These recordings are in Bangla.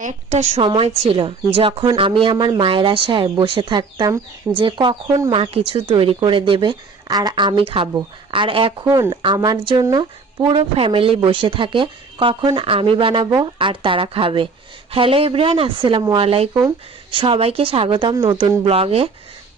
একটা সময় ছিল যখন আমি আমার মায়ের আশায় বসে থাকতাম যে কখন মা কিছু তৈরি করে দেবে আর আমি খাব। আর এখন আমার জন্য পুরো ফ্যামিলি বসে থাকে, কখন আমি বানাবো আর তারা খাবে। হ্যালো ইব্রান আসসালামু আলাইকুম। সবাইকে স্বাগতম নতুন ব্লগে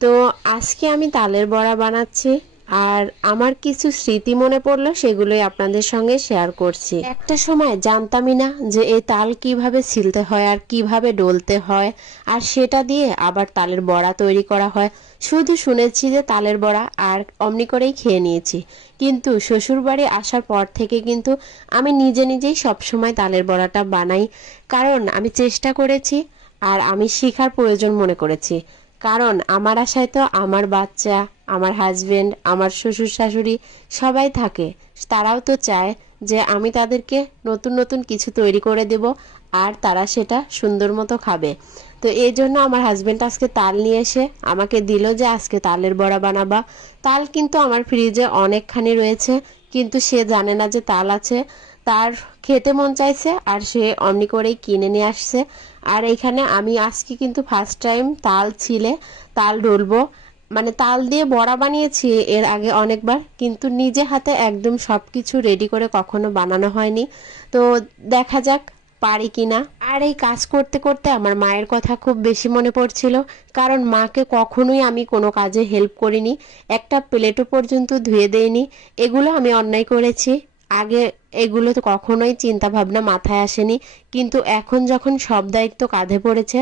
তো আজকে আমি তালের বড়া বানাচ্ছি। আর আমার কিছু স্মৃতি মনে পড়ল, সেগুলোই আপনাদের সঙ্গে শেয়ার করছি। একটা সময় জানতামই না যে এই তাল কীভাবে ছিলতে হয় আর কীভাবে ডলতে হয়, আর সেটা দিয়ে আবার তালের বড়া তৈরি করা হয়। শুধু শুনেছি যে তালের বড়া আর অমনি করেই খেয়ে নিয়েছি। কিন্তু শ্বশুরবাড়ি আসার পর থেকে কিন্তু আমি নিজে নিজেই সবসময় তালের বড়াটা বানাই। কারণ আমি চেষ্টা করেছি আর আমি শেখার প্রয়োজন মনে করেছি। কারণ আমার আশায় তো আমার বাচ্চা, আমার হাজবেন্ড আমার শ্বশুর শাশুড়ি সবাই থাকে। তারাও তো চায় যে আমি তাদেরকে নতুন নতুন কিছু তৈরি করে দেব আর তারা সেটা সুন্দর মতো খাবে। তো এই জন্য আমার হাজবেন্ড আজকে তাল নিয়ে এসে আমাকে দিল যে আজকে তালের বড়া বানাবা। তাল কিন্তু আমার ফ্রিজে অনেকখানি রয়েছে, কিন্তু সে জানে না যে তাল আছে। তার খেতে মন চাইছে, আর সে অমনি করেই কিনে নিয়ে আসছে। আর এখানে আমি আজকে কিন্তু ফার্স্ট টাইম তাল ছিলে, তাল ডলবো। মানে তাল দিয়ে বড়া বানিয়েছি এর আগে অনেকবার, কিন্তু নিজে হাতে একদম সব কিছু রেডি করে কখনো বানানো হয়নি। তো দেখা যাক পারি কিনা। আর এই কাজ করতে করতে আমার মায়ের কথা খুব বেশি মনে পড়ছিল, কারণ মাকে কখনোই আমি কোনো কাজে হেল্প করিনি। একটা প্লেটও পর্যন্ত ধুয়ে দেইনি। এগুলো আমি অন্যায় করেছি। আগে এগুলো তো কখনোই চিন্তা ভাবনা মাথায় আসেনি। কিন্তু এখন যখন সব দায়িত্ব কাঁধে পড়েছে,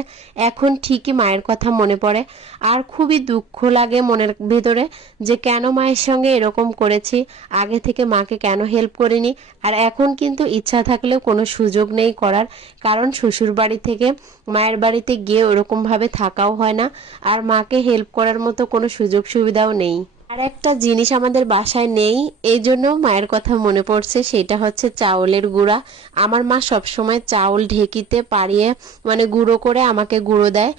এখন ঠিকই মায়ের কথা মনে পড়ে। আর খুবই দুঃখ লাগে মনের ভেতরে যে কেন মায়ের সঙ্গে এরকম করেছি, আগে থেকে মাকে কেন হেল্প করিনি। আর এখন কিন্তু ইচ্ছা থাকলেও কোনো সুযোগ নেই করার, কারণ শ্বশুর বাড়ি থেকে মায়ের বাড়িতে গিয়ে ওরকমভাবে থাকাও হয় না। আর মাকে হেল্প করার মতো কোনো সুযোগ সুবিধাও নেই। আর একটা জিনিস আমাদের বাসায় নেই এই জন্য মায়ের কথা মনে পড়ছে, সেটা হচ্ছে চাউলের গুঁড়া। আমার মা সবসময় চাউল ঢেকিতে পারিয়ে মানে গুঁড়ো করে আমাকে গুঁড়ো দেয়।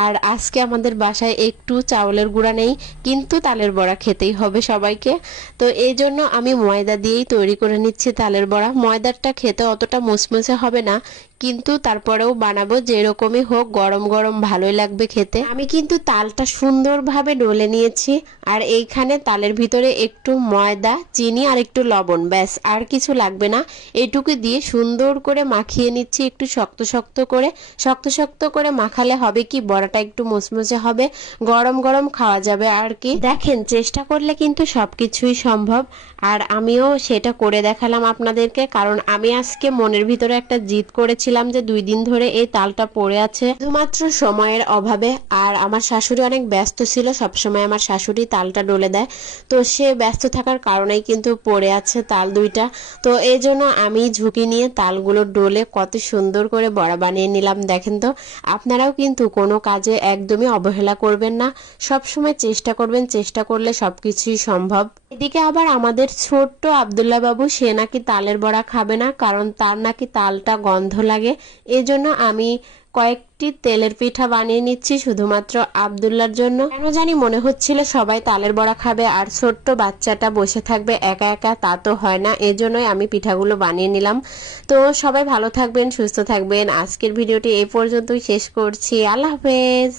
আর আজকে আমাদের বাসায় একটু চাউলের গুঁড়া নেই, কিন্তু তালের বড়া খেতেই হবে সবাইকে। তো এই জন্য আমি ময়দা দিয়েই তৈরি করে নিচ্ছি তালের বড়া। ময়দাটা খেতে অতটা মুসমুসে হবে না, কিন্তু তারপরেও বানাবো যেরকমই হোক, গরম গরম ভালোই লাগবে খেতে। আমি কিন্তু তালটা সুন্দরভাবে ডলে নিয়েছি, আর এইখানে তালের ভিতরে একটু ময়দা, চিনি আর একটু লবণ। ব্যাস, আর কিছু লাগবে না। এটুকু দিয়ে সুন্দর করে মাখিয়ে নিচ্ছি, একটু শক্ত শক্ত করে। শক্ত শক্ত করে মাখালে হবে কি? বড়াটা একটু মুচমুচে হবে। গরম গরম খাওয়া যাবে আর কি। দেখেন, চেষ্টা করলে কিন্তু সবকিছুই সম্ভব। আর আমিও সেটা করে দেখালাম আপনাদেরকে, কারণ আমি আজকে মনের ভিতরে একটা জিদ করেছিলাম যে দুই দিন ধরে এই তালটা পড়ে আছে। শুধুমাত্র সময়ের অভাবে, আর আমার শাশুড়ি অনেক ব্যস্ত ছিল, সবসময় আমার শাশুড়ি তালটা ডলে দেয়। তো সে ব্যস্ত থাকার কারণেই কিন্তু পড়ে আছে তাল দুইটা। তো এই জন্য আমি ঝুঁকি নিয়ে তালগুলো ডোলে কত সুন্দর করে বড়া বানিয়ে নিলাম, দেখেন তো। আপনারাও কিন্তু কোনো কাজে একদমই অবহেলা করবেন না। সবসময় চেষ্টা করবেন, চেষ্টা করলে সব কিছুই সম্ভব। এদিকে আবার আমাদের ছোট্ট আবদুল্লাহ বাবু, সে নাকি তালের বড়া খাবে না, কারণ তার নাকি তালটা গন্ধ লাগে। এজন্য আমি কয়েকটি তেলের পিঠা বানিয়ে নিচ্ছি শুধুমাত্র আবদুল্লার জন্য। কেন জানি মনে হচ্ছিল সবাই তালের বড়া খাবে আর ছোট্ট বাচ্চাটা বসে থাকবে একা একা, তা তো হয় না। এজন্যই আমি পিঠাগুলো বানিয়ে নিলাম। তো সবাই ভালো থাকবেন, সুস্থ থাকবেন। আজকের ভিডিওটি এই পর্যন্তই। শেষ করছি। আল্লাহ হাফেজ।